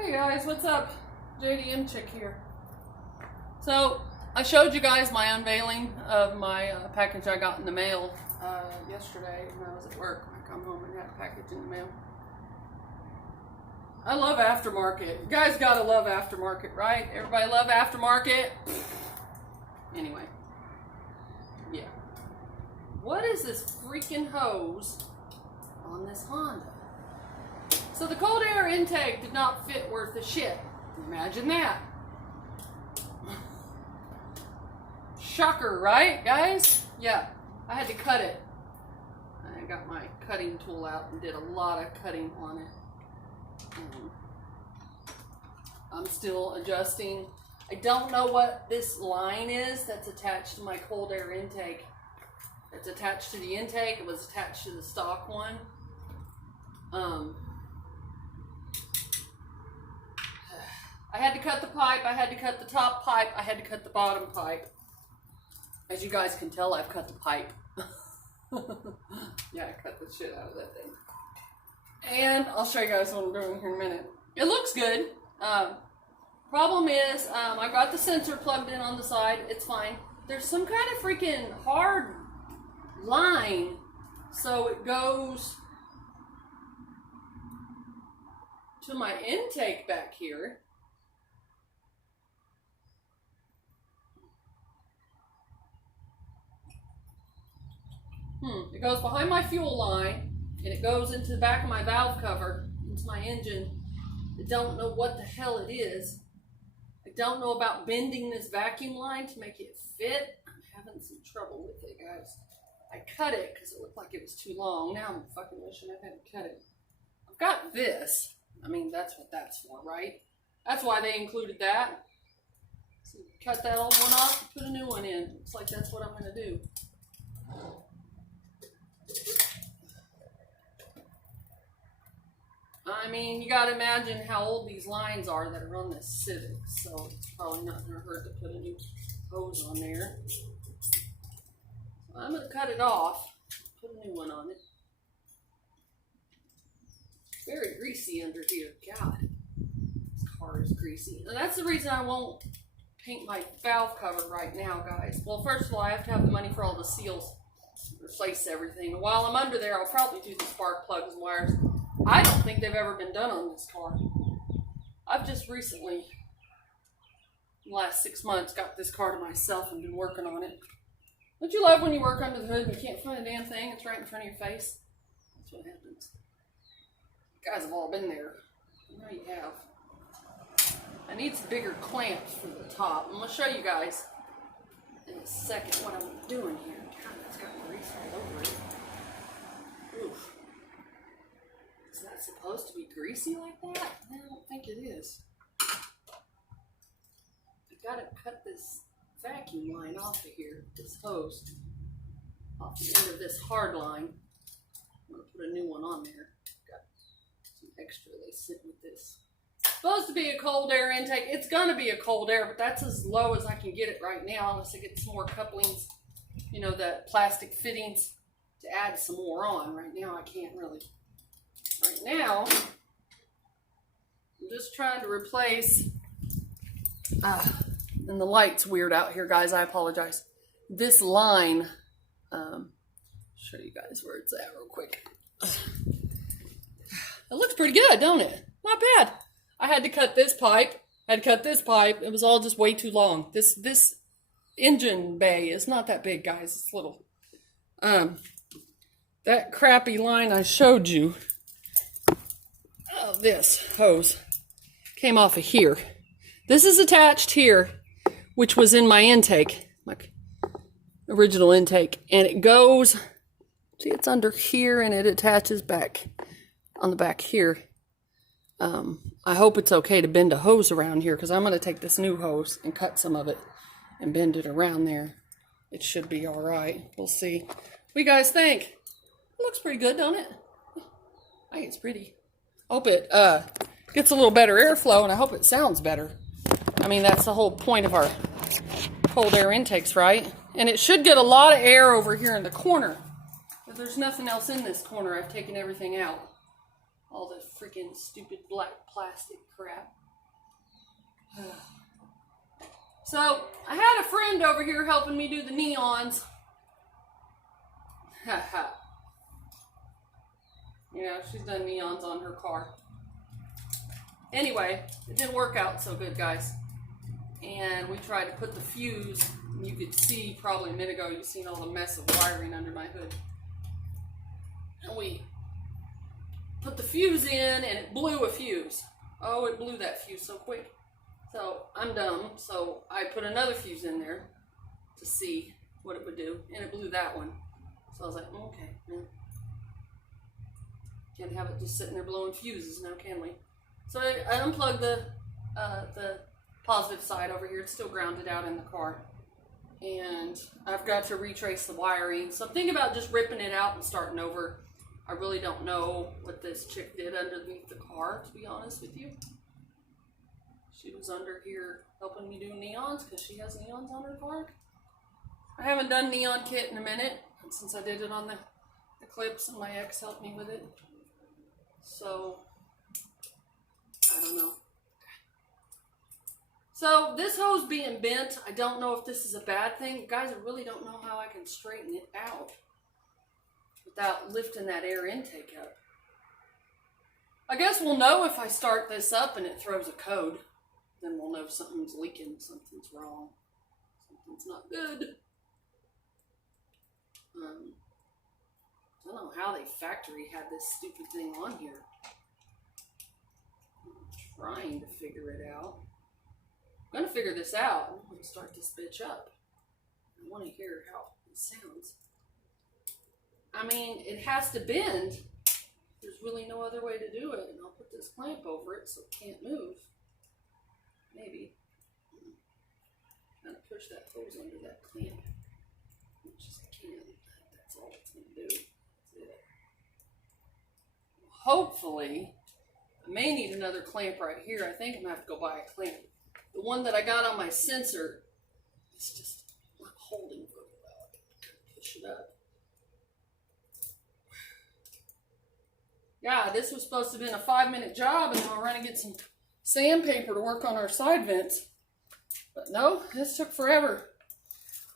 Hey guys, what's up? DrgnCvic here. So, I showed you guys my unveiling of my package I got in the mail yesterday when I was at work. I come home and had a package in the mail. I love aftermarket. You guys gotta love aftermarket, right? Everybody love aftermarket? Anyway. Yeah. What is this freaking hose on this Honda? So the cold air intake did not fit worth a shit. Imagine that. Shocker, right, guys? Yeah, I had to cut it. I got my cutting tool out and did a lot of cutting on it. I'm still adjusting. I don't know what this line is that's attached to my cold air intake. It's attached to the intake. It was attached to the stock one. I had to cut the pipe, I had to cut the top pipe, I had to cut the bottom pipe. As you guys can tell, I've cut the pipe. Yeah, I cut the shit out of that thing. And I'll show you guys what I'm doing here in a minute. It looks good. Problem is, I got the sensor plugged in on the side, it's fine. There's some kind of freaking hard line, so it goes to my intake back here. It goes behind my fuel line, and it goes into the back of my valve cover, into my engine. I don't know what the hell it is. I don't know about bending this vacuum line to make it fit. I'm having some trouble with it, guys. I cut it because it looked like it was too long. Now I'm fucking wishing I hadn't cut it. I've got this. I mean, that's what that's for, right? That's why they included that. So cut that old one off, put a new one in. Looks like that's what I'm going to do. I mean, you gotta imagine how old these lines are that are on this Civic, so it's probably not gonna hurt to put a new hose on there. So I'm gonna cut it off, put a new one on it. Very greasy under here. God, this car is greasy. And that's the reason I won't paint my valve cover right now, guys. Well, first of all, I have to have the money for all the seals, replace everything. And while I'm under there, I'll probably do the spark plugs and wires. I don't think they've ever been done on this car. I've just recently, in the last 6 months, got this car to myself and been working on it. Don't you love when you work under the hood and you can't find a damn thing? It's right in front of your face. That's what happens. You guys have all been there. I know you have. I need some bigger clamps for the top. I'm going to show you guys in a second what I'm doing here. God, that's got grease all over it. Oof. Is that supposed to be greasy like that? I don't think it is. I gotta cut this vacuum line off of here, this hose, off the end of this hard line. I'm gonna put a new one on there. Got some extra they sent with this. Supposed to be a cold air intake. It's gonna be a cold air, but that's as low as I can get it right now, unless I get some more couplings, you know, the plastic fittings to add some more on. Right now I can't really. Right now, I'm just trying to replace, and the light's weird out here, guys, I apologize. This line, show you guys where it's at real quick. It looks pretty good, don't it? Not bad. I had to cut this pipe, it was all just way too long. This engine bay is not that big, guys, it's little. That crappy line I showed you, this hose came off of here. This is attached here, which was in my intake, my original intake, and it goes, see, it's under here and it attaches back on the back here. I hope it's okay to bend a hose around here because I'm going to take this new hose and cut some of it and bend it around there. It should be all right. We'll see. What do you guys think? It looks pretty good, don't it? I think it's pretty. Hope it gets a little better airflow, and I hope it sounds better. I mean, that's the whole point of our cold air intakes, right? And it should get a lot of air over here in the corner. But there's nothing else in this corner. I've taken everything out. All the freaking stupid black plastic crap. So, I had a friend over here helping me do the neons. Haha. Yeah, she's done neons on her car. Anyway, it didn't work out so good, guys. And we tried to put the fuse. You could see probably a minute ago, you've seen all the mess of wiring under my hood. And we put the fuse in and it blew a fuse. Oh, it blew that fuse so quick. So I'm dumb. So I put another fuse in there to see what it would do. And it blew that one. So I was like, okay. Can't have it just sitting there blowing fuses now, can we? So I unplugged the positive side over here. It's still grounded out in the car. And I've got to retrace the wiring. So I'm thinking about just ripping it out and starting over. I really don't know what this chick did underneath the car, to be honest with you. She was under here helping me do neons because she has neons on her car. I haven't done neon kit in a minute since I did it on the clips and my ex helped me with it. So, I don't know. So, this hose being bent, I don't know if this is a bad thing. Guys, I really don't know how I can straighten it out without lifting that air intake up. I guess we'll know if I start this up and it throws a code. Then we'll know something's leaking, something's wrong, something's not good. I don't know how they factory had this stupid thing on here. I'm trying to figure it out. I'm going to figure this out. I'm going to start this bitch up. I want to hear how it sounds. I mean, it has to bend. There's really no other way to do it. And I'll put this clamp over it so it can't move. Maybe. Kind of push that hose under that clamp. Much as I can. That's all it's going to do. That's it. Hopefully, I may need another clamp right here. I think I'm going to have to go buy a clamp. The one that I got on my sensor is just not holding very well. Push it up. Yeah, this was supposed to have been a 5-minute job, and we're going to get some sandpaper to work on our side vents. But no, this took forever.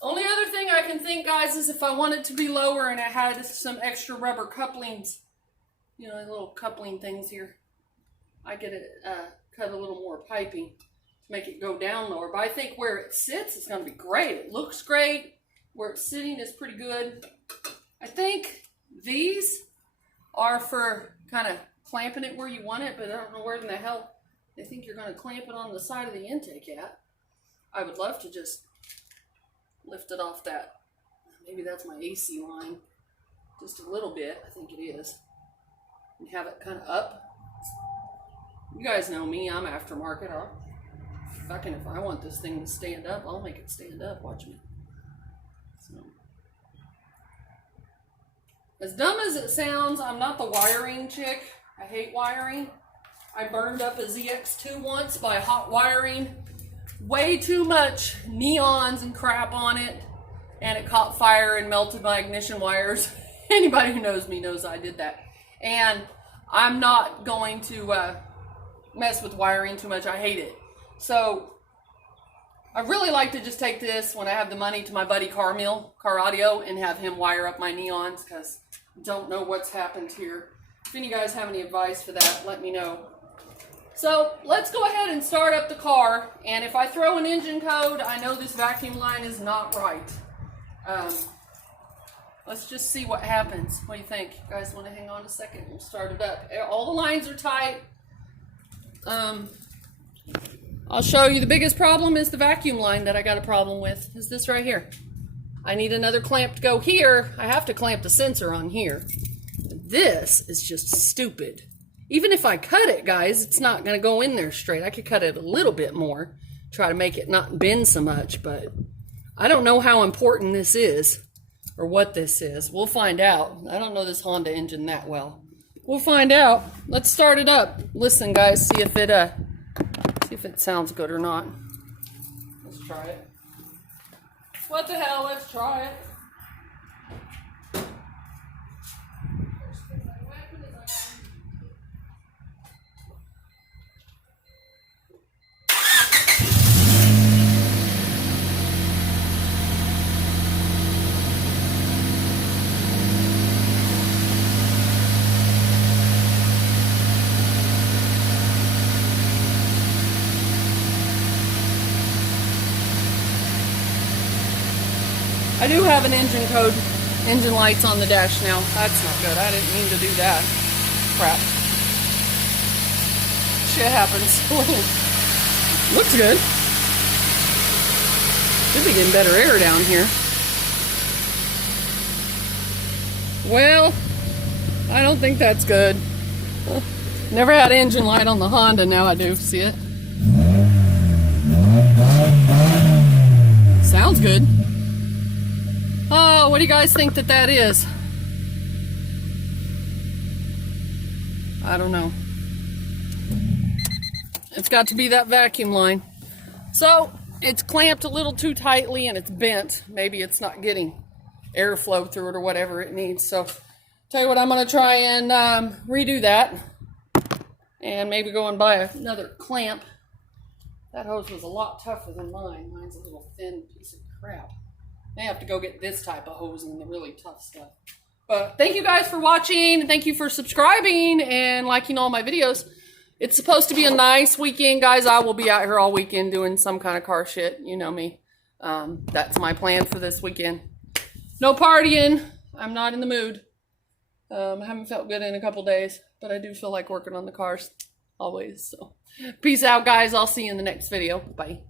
Only other thing I can think, guys, is if I wanted to be lower and I had some extra rubber couplings, you know, little coupling things here, I could cut a little more piping to make it go down lower. But I think where it sits is going to be great. It looks great. Where it's sitting is pretty good. I think these are for kind of clamping it where you want it, but I don't know where in the hell they think you're going to clamp it on the side of the intake at. I would love to just lift it off that. Maybe that's my AC line. Just a little bit, I think it is. And have it kind of up. You guys know me, I'm aftermarket. If I want this thing to stand up, I'll make it stand up. Watch me. So, as dumb as it sounds, I'm not the wiring chick. I hate wiring. I burned up a ZX2 once by hot wiring. Way too much neons and crap on it. And it caught fire and melted my ignition wires. Anybody who knows me knows I did that. And I'm not going to mess with wiring too much. I hate it. So I really like to just take this when I have the money to my buddy Car Audio, and have him wire up my neons, because I don't know what's happened here. If any of you guys have any advice for that, let me know. So let's go ahead and start up the car. And if I throw an engine code, I know this vacuum line is not right. Let's just see what happens. What do you think? You guys want to hang on a second? We'll start it up. All the lines are tight. I'll show you the biggest problem is the vacuum line that I got a problem with. Is this right here. I need another clamp to go here. I have to clamp the sensor on here. This is just stupid. Even if I cut it, guys, it's not going to go in there straight. I could cut it a little bit more, try to make it not bend so much, but I don't know how important this is or what this is. We'll find out. I don't know this Honda engine that well. We'll find out. Let's start it up. Listen, guys, see if it sounds good or not. Let's try it. What the hell? Let's try it. I do have an engine code, engine lights on the dash now. That's not good. I didn't mean to do that. Crap. Shit happens. Looks good. Should be getting better air down here. Well, I don't think that's good. Never had engine light on the Honda, now I do. See it? Sounds good. Oh, what do you guys think that is? I don't know. It's got to be that vacuum line. So, it's clamped a little too tightly and it's bent. Maybe it's not getting airflow through it or whatever it needs. So, tell you what, I'm going to try and redo that. And maybe go and buy another clamp. That hose was a lot tougher than mine. Mine's a little thin piece of crap. I have to go get this type of hose and the really tough stuff. But thank you guys for watching. Thank you for subscribing and liking all my videos. It's supposed to be a nice weekend, guys. I will be out here all weekend doing some kind of car shit. You know me. That's my plan for this weekend. No partying. I'm not in the mood. I haven't felt good in a couple days, but I do feel like working on the cars always. So, peace out, guys. I'll see you in the next video. Bye.